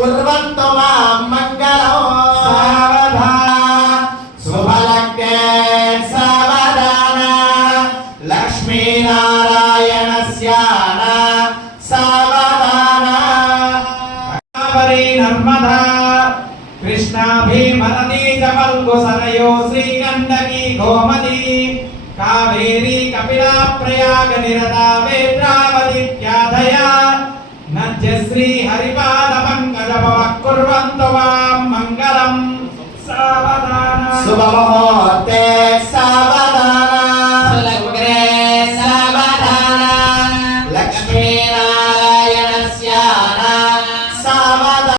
कुर्वन्तु मां मङ्गलं सावधान शुभलग्ने सावधान लक्ष्मीनारायणस्यान सावधान नर्मदा कृष्णा भीमनदी जमल्गु सरयो श्रीगण्डकी गोमती कावेरी कपिला प्रयाग निरता वेद्रावतीत्यादया नद्यश्री हरिपाद पंकज भवः कुर्वन्तु मां मङ्गलं सावधान शुभमुहूर्ते